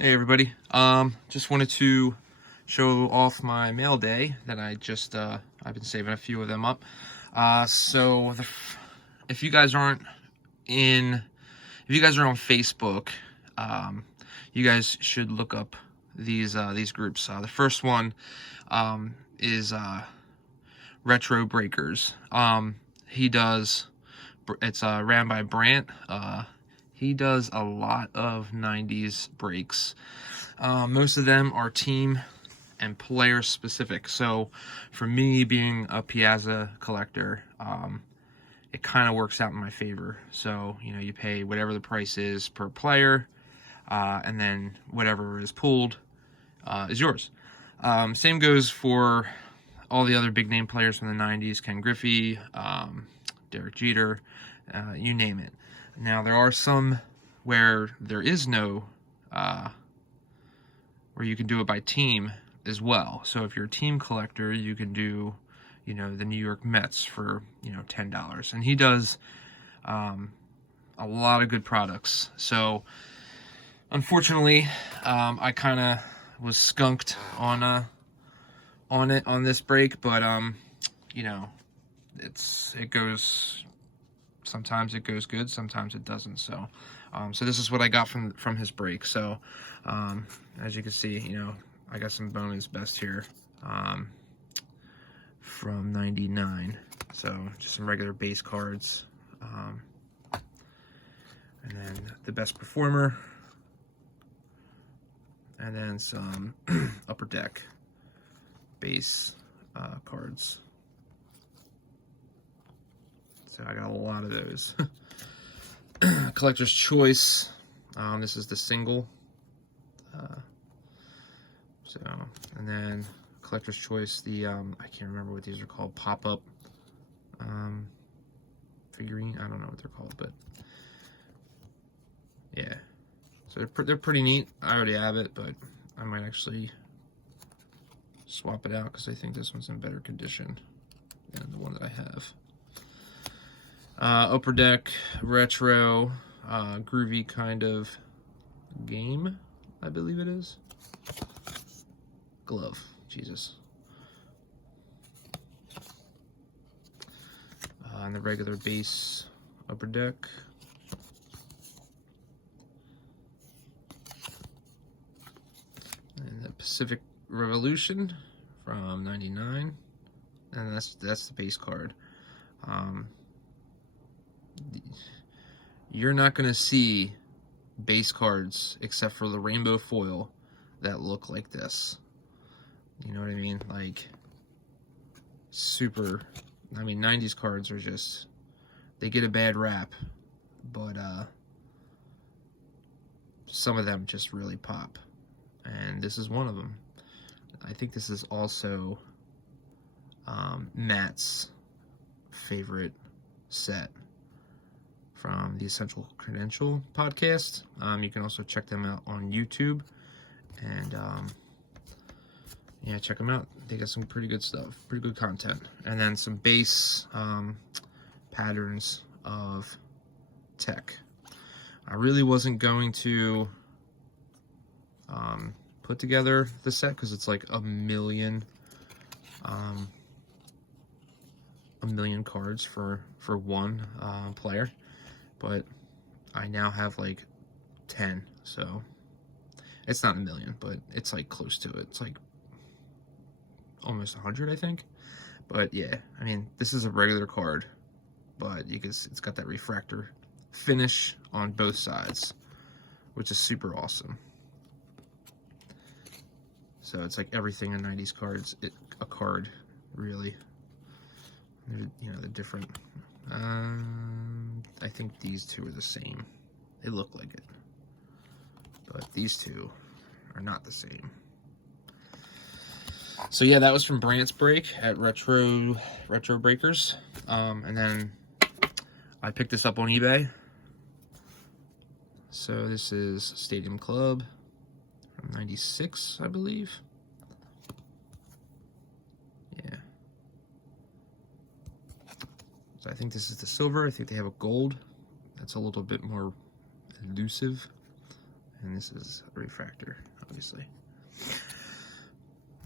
Hey everybody. Just wanted to show off my mail day that I've been saving a few of them up. If you guys aren't in, if you guys are on Facebook, you guys should look up these groups. The first one is Retro Breakers. It's ran by Brant. He does a lot of 90s breaks. Most of them are team and player specific. So for me, being a Piazza collector, it kind of works out in my favor. So, you pay whatever the price is per player, and then whatever is pulled is yours. Same goes for all the other big name players from the 90s, Ken Griffey, Derek Jeter, you name it. Now, there are some where there is no, where you can do it by team as well. So if you're a team collector, you can do, the New York Mets for, $10. And he does a lot of good products. So unfortunately, I kind of was skunked on this break, but it goes, sometimes it goes good, sometimes it doesn't. So this is what I got from his break. So as you can see, I got some bonus best here from 99. So just some regular base cards, and then the best performer, and then some upper deck base cards. So I got a lot of those. Collector's Choice. This is the single. And then Collector's Choice, the I can't remember what these are called, pop-up figurine. I don't know what they're called, but yeah. So they're pretty neat. I already have it, but I might actually swap it out because I think this one's in better condition than the one that I have. Upper Deck Retro, groovy kind of game, I believe it is. Glove, Jesus. And the regular base Upper Deck. And the Pacific Revolution from 99. And that's the base card. You're not going to see base cards except for the rainbow foil that look like this. You know what I mean? Like, super. I mean, 90s cards are just, they get a bad rap, but some of them just really pop. And this is one of them. I think this is also Matt's favorite set from the Essential Credential podcast. You can also check them out on YouTube. And yeah, check them out. They got some pretty good stuff, pretty good content. And then some base patterns of tech. I really wasn't going to put together the set because it's like a million cards for one player, but I now have like 10, so it's not a million, but it's like close to it. It's like almost 100, I think. But yeah, I mean, this is a regular card, but you can, it's got that refractor finish on both sides, which is super awesome. So it's like everything in 90s cards, a card, really. The different, I think these two are the same. They look like it, but these two are not the same. So yeah, that was from Brant's break at Retro Breakers. And then I picked this up on eBay. So this is Stadium Club from 96, I believe. Yeah. So I think this is the silver. I think they have a gold. That's a little bit more elusive. And this is a refractor, obviously.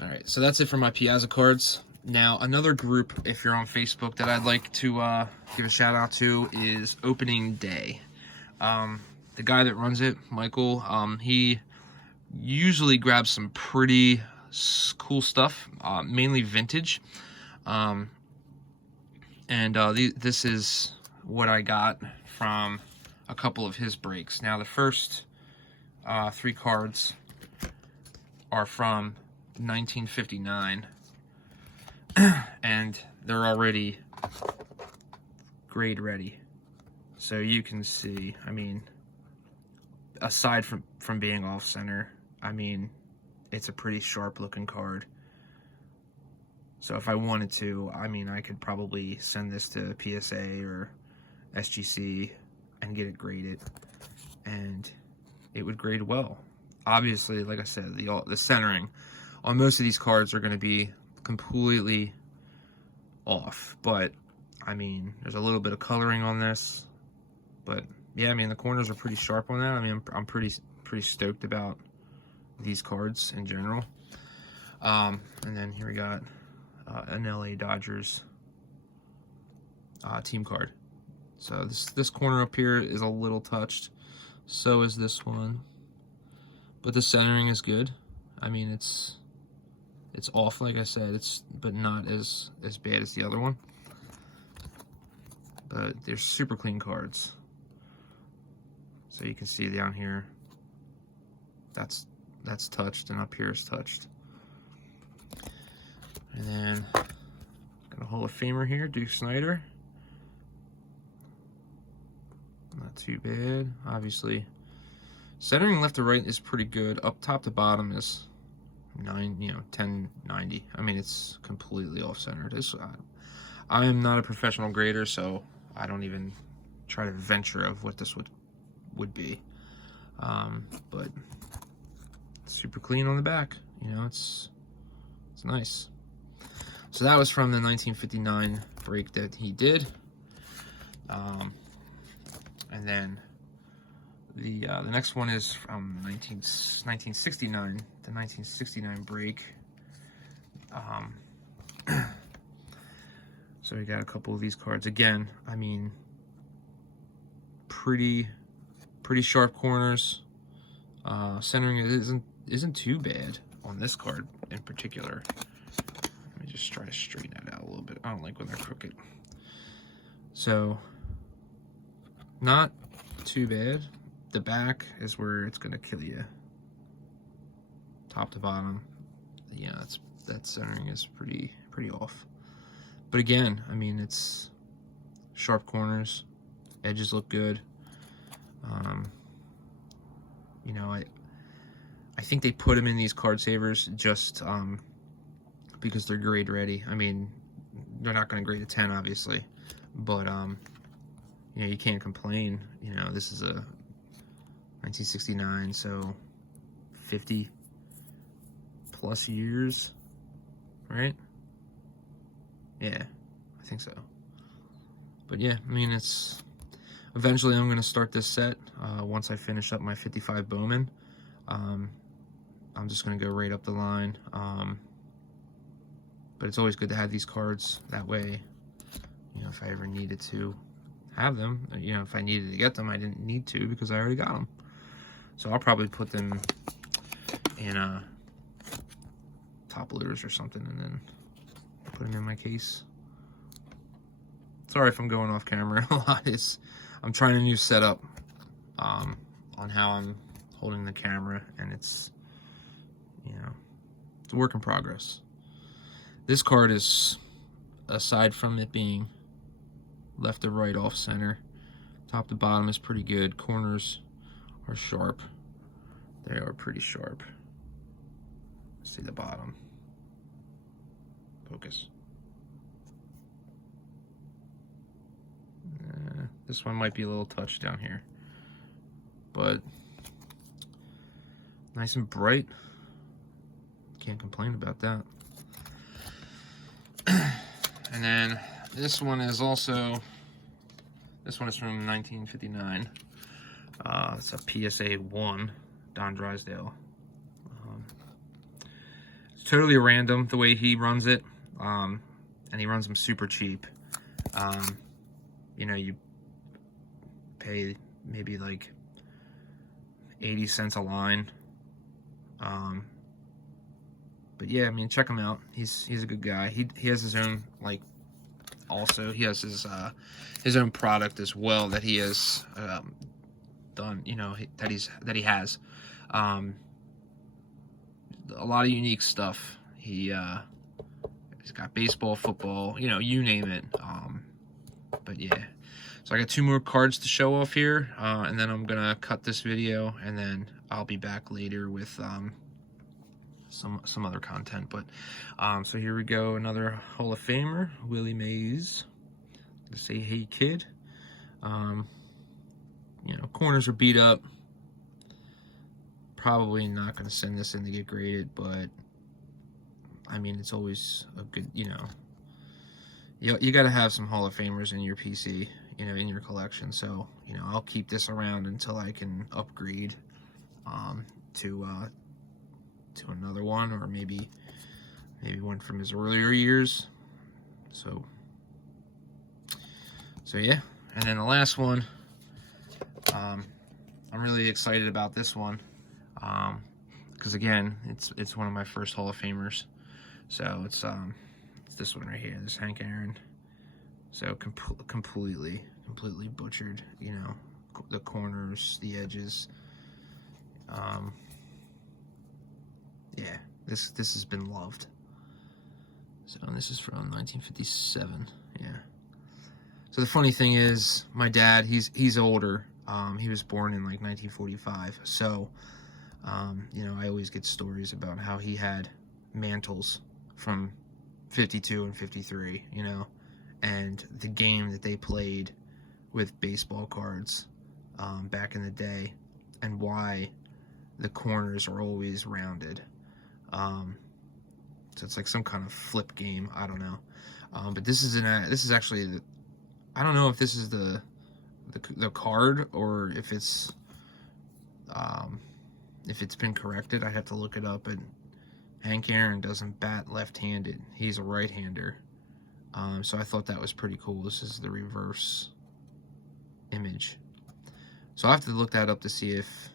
All right, so that's it for my Piazza cards. Now, another group, if you're on Facebook, that I'd like to give a shout out to is Opening Day. The guy that runs it, Michael, he usually grabs some pretty cool stuff, mainly vintage. This is what I got from a couple of his breaks. Now, the first 3 cards are from 1959, and they're already grade ready. So you can see, I mean, aside from being off center, I mean, it's a pretty sharp looking card. So if I wanted to, I mean, I could probably send this to PSA or SGC and get it graded, and it would grade well. Obviously, like I said, the centering on most of these cards are going to be completely off, but I mean, there's a little bit of coloring on this, but yeah, I mean, the corners are pretty sharp on that. I mean, I'm pretty stoked about these cards in general. And then here we got an LA Dodgers team card. So this corner up here is a little touched. So is this one. But the centering is good. I mean, it's off, like I said, but not as bad as the other one. But they're super clean cards. So you can see down here, that's touched, and up here is touched. And then got a Hall of Famer here, Duke Snider. Not too bad. Obviously, centering left to right is pretty good. Up top to bottom is 1090. I mean, it's completely off center. I am not a professional grader, so I don't even try to venture of what this would be. But super clean on the back. You know, it's nice. So that was from the 1959 break that he did. And then the next one is from 1969, the 1969 break. So we got a couple of these cards. Again, I mean, pretty sharp corners. Centering isn't too bad on this card in particular. Let me just try to straighten that out a little bit. I don't like when they're crooked. So, not too bad. The back is where it's gonna kill you. Top to bottom, yeah, that centering is pretty off. But again, I mean, it's sharp corners, edges look good. You know, I think they put them in these card savers just because they're grade ready. I mean, they're not going to grade a 10, obviously, but you know, you can't complain. You know, this is a 1969, so 50 plus years, right? Yeah, I think so. But yeah, I mean, eventually I'm going to start this set once I finish up my 55 Bowman. I'm just going to go right up the line. But it's always good to have these cards. That way, you know, if I ever needed to have them, you know, if I needed to get them, I didn't need to because I already got them. So I'll probably put them in top loaders or something and then put them in my case. Sorry if I'm going off camera a lot. I'm trying a new setup on how I'm holding the camera, and it's, you know, it's a work in progress. This card is, aside from it being left to right off center, top to bottom is pretty good. Corners are sharp. They are pretty sharp. See the bottom. Focus. This one might be a little touched down here, but nice and bright. Can't complain about that. And then this one is from 1959. It's a PSA 1. Don Drysdale. It's totally random the way he runs it, and he runs them super cheap. You know, you pay maybe like 80 cents a line. But yeah, I mean, check him out. He's a good guy. He has his own, like, also he has his own product as well that he has done, you know, that he has a lot of unique stuff. He's got baseball, football, you know, you name it. But yeah, so I got 2 more cards to show off here, and then I'm gonna cut this video, and then I'll be back later with some other content. But so here we go, another Hall of Famer, Willie Mays. To say hey kid. You know, corners are beat up. Probably not going to send this in to get graded, but I mean, it's always a good, you know, you got to have some Hall of Famers in your PC, you know, in your collection. So, you know, I'll keep this around until I can upgrade to another one, or maybe one from his earlier years. So yeah. And then the last one, I'm really excited about this one, because again, it's one of my first Hall of Famers. So it's this one right here, this Hank Aaron. So completely butchered, you know, the corners, the edges. Yeah, this has been loved. So this is from 1957. Yeah. So the funny thing is, my dad, he's older. He was born in like 1945. So, you know, I always get stories about how he had mantles from 52 and 53, you know, and the game that they played with baseball cards back in the day, and why the corners are always rounded. So it's like some kind of flip game. I don't know. But this is actually I don't know if this is the card, or if it's been corrected. I'd have to look it up. But Hank Aaron doesn't bat left-handed. He's a right-hander. So I thought that was pretty cool. This is the reverse image. So I have to look that up to see if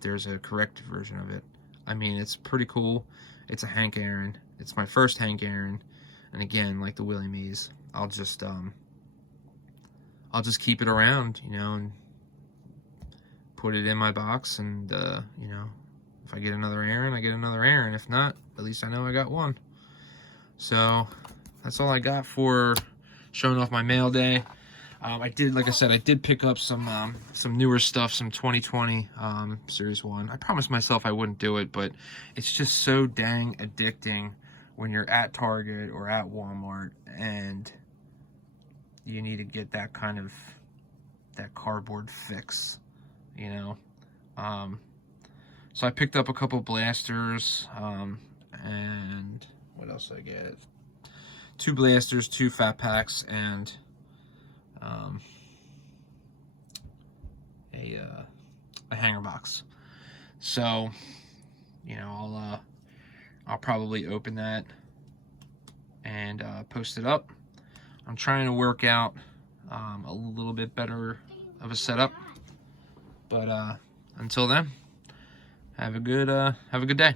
there's a corrected version of it. I mean, it's pretty cool. It's a Hank Aaron. It's my first Hank Aaron. And again, like the Willie Mays, I'll just keep it around, you know, and put it in my box. And, you know, if I get another Aaron, I get another Aaron. If not, at least I know I got one. So that's all I got for showing off my mail day. I did, like I said, I did pick up some newer stuff, some 2020 Series 1. I promised myself I wouldn't do it, but it's just so dang addicting when you're at Target or at Walmart and you need to get that kind of, that cardboard fix, you know. So I picked up a couple blasters, and what else did I get? 2 blasters, 2 fat packs, and a hanger box. So, you know, I'll probably open that and post it up. I'm trying to work out a little bit better of a setup, but until then, have a good day.